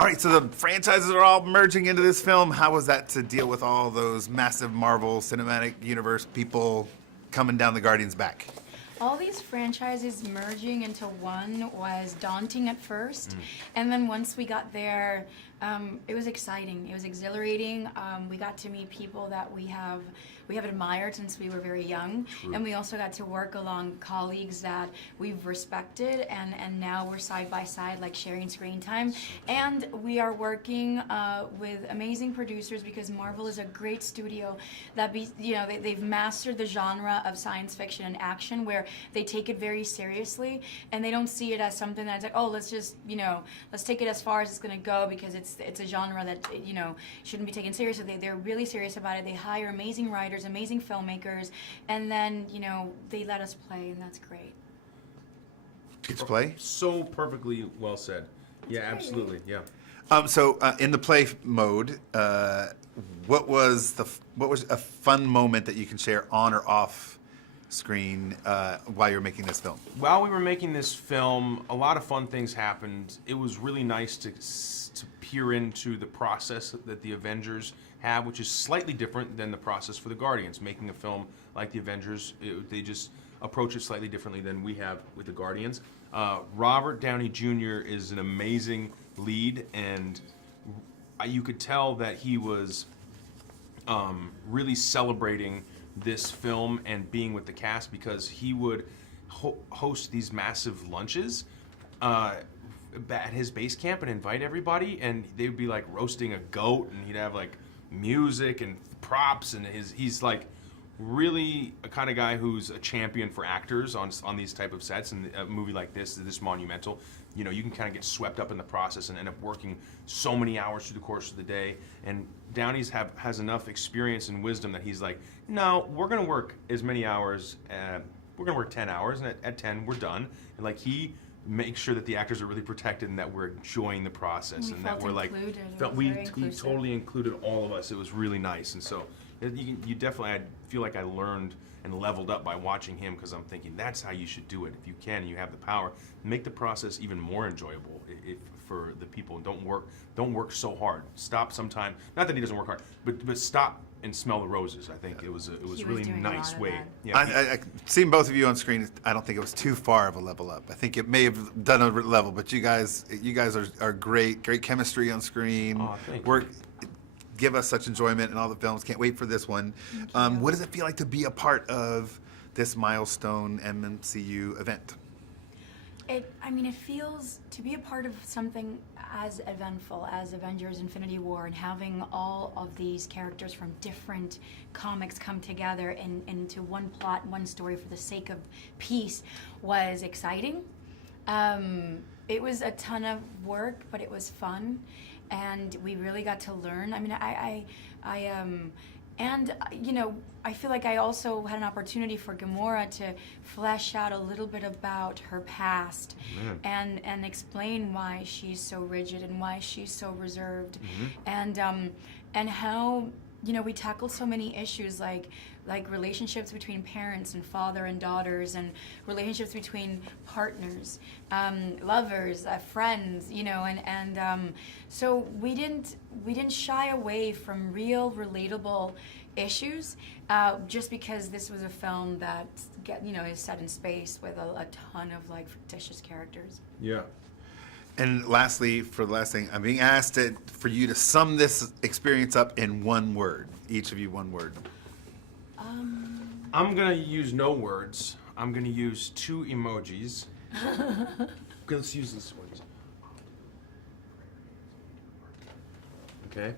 All right, so the franchises are all merging into this film. How was that to deal with all those massive Marvel Cinematic Universe people coming down the Guardians' back? All these franchises merging into one was daunting at first, and then once we got there, it was exciting. It was exhilarating. We got to meet people that we have admired since we were very young, and we also got to work along colleagues that we've respected, and now we're side by side, like sharing screen time. And we are working with amazing producers because Marvel is a great studio that they've mastered the genre of science fiction and action where they take it very seriously and they don't see it as something that's like, oh, let's just let's take it as far as it's going to go because it's a genre that shouldn't be taken seriously. They're really serious about it. They hire amazing writers, amazing filmmakers, and then they let us play, and that's great. Get to play? So perfectly well said. Yeah, absolutely. Yeah. So in the play mode, what was a fun moment that you can share on or off screen while you're making this film? While we were making this film, a lot of fun things happened. It was really nice to peer into the process that the Avengers have, which is slightly different than the process for the Guardians. Making a film like the Avengers, they just approach it slightly differently than we have with the Guardians. Robert Downey Jr. is an amazing lead, and you could tell that he was really celebrating this film and being with the cast because he would host these massive lunches at his base camp and invite everybody, and they would be like roasting a goat, and he'd have like music and props, and he's like really a kind of guy who's a champion for actors on these type of sets. And a movie like this monumental, you can kind of get swept up in the process and end up working so many hours through the course of the day. And Downey's has enough experience and wisdom that he's like, no, we're gonna work as many hours. We're gonna work 10 hours, and at 10 we're done. And like he makes sure that the actors are really protected and that we're enjoying the process and that we're like he totally included all of us. It was really nice, and so you definitely, I feel like I learned and leveled up by watching him because I'm thinking that's how you should do it. If you can and you have the power, make the process even more enjoyable for the people. Don't work so hard. Stop sometime. Not that he doesn't work hard, but stop and smell the roses. I think it was a really nice way. Yeah, I seen both of you on screen. I don't think it was too far of a level up. I think it may have done a level, but you guys are great chemistry on screen. Oh, thank you. Give us such enjoyment in all the films. Can't wait for this one. What does it feel like to be a part of this milestone MCU event? It feels to be a part of something as eventful as Avengers Infinity War and having all of these characters from different comics come together into one plot, one story for the sake of peace was exciting. It was a ton of work, but it was fun, and we really got to learn. I feel like I also had an opportunity for Gamora to flesh out a little bit about her past and explain why she's so rigid and why she's so reserved, and how we tackled so many issues like relationships between parents and father and daughters, and relationships between partners, lovers, friends, so we didn't shy away from real relatable issues just because this was a film that is set in space with a ton of fictitious characters. Yeah. And lastly, for the last thing, I'm being asked for you to sum this experience up in one word. Each of you, one word. I'm going to use no words. I'm going to use 2 emojis. Okay, let's use these ones. Okay.